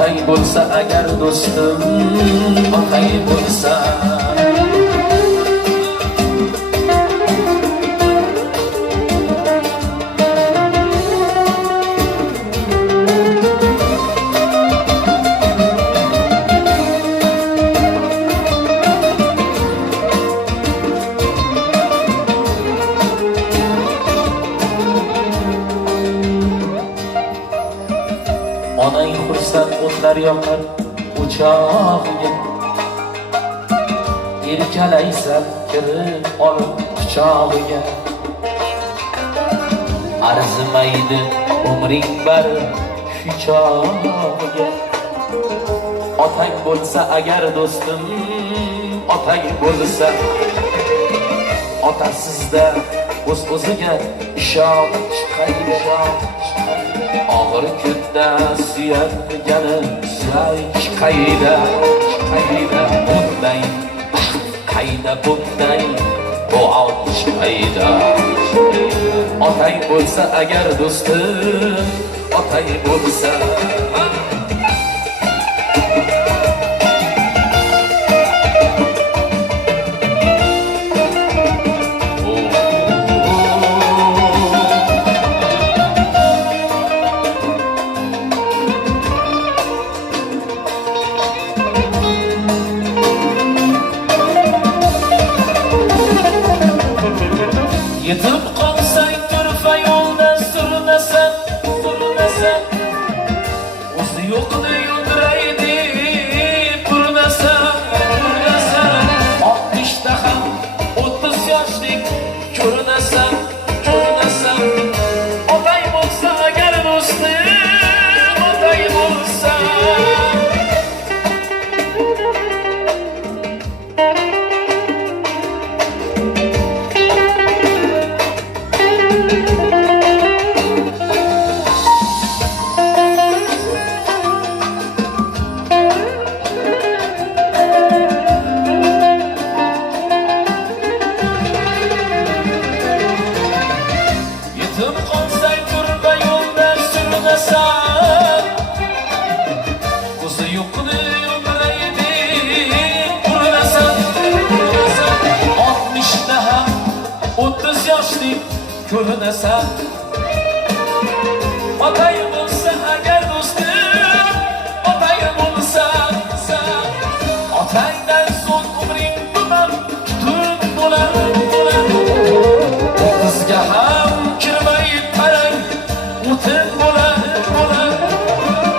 Otang bo'lsa agar do'stim, otang bo'lsa onang xursand o'tlar yoqar o'chog'iga, erkalaysan kirib olib quchog'iga. Arzimaydi umring bari shu chog'iga. Otang bo'lsa agar do'stim, otang bo'lsa, otasizda o'z-o'ziga ishonch qayda, og'ir kunda suyadgani suyaych qayda, bunday qayda, bunday quvonch qayda. Otang bo'lsa agar do'stim, otang bo'lsa yetib qolsang turfa yo'lda surnasan, o'zi yo'qni yo'ndiraydi purnasan. 60da ham 30 yoshlik ko'rinasan. Otang bo'lsa agar do'stim, otang bo'lsa yetib qolsang turba yo'lda surnasan, o'zi yo'qni yo'ndiraydi purnasan. 60da ham 30 yoshlik ko'rinasan. Otang bo'lsa agar do'stim, otang bo'lsa, otangdan so'ng umring tuman tutun bo'lar. Qizga ham kirmay qarang, o'tin bo'lar.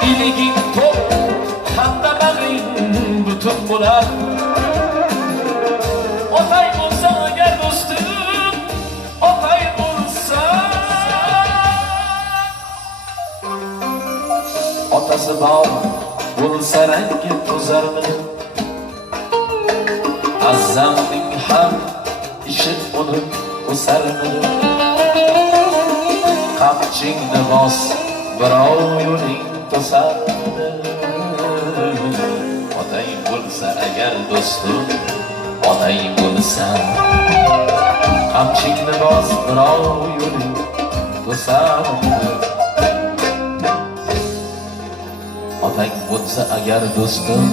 Iliging to'q, hamda bag'ring butun bo'lar. Otang bo'lsa agar do'stim, otang bo'lsa, otasi bor bo'lsa rangi to'zarmidi, azzamning ham ishi unib o'sarmidi. Qamchingni bos, birov yo'ling to'sarmidi. Otang bo'lsa agar do'stim, otang bo'lsa, qamchingni bos, birov yo'ling to'sarmidi. Otang bo'lsa agar do'stim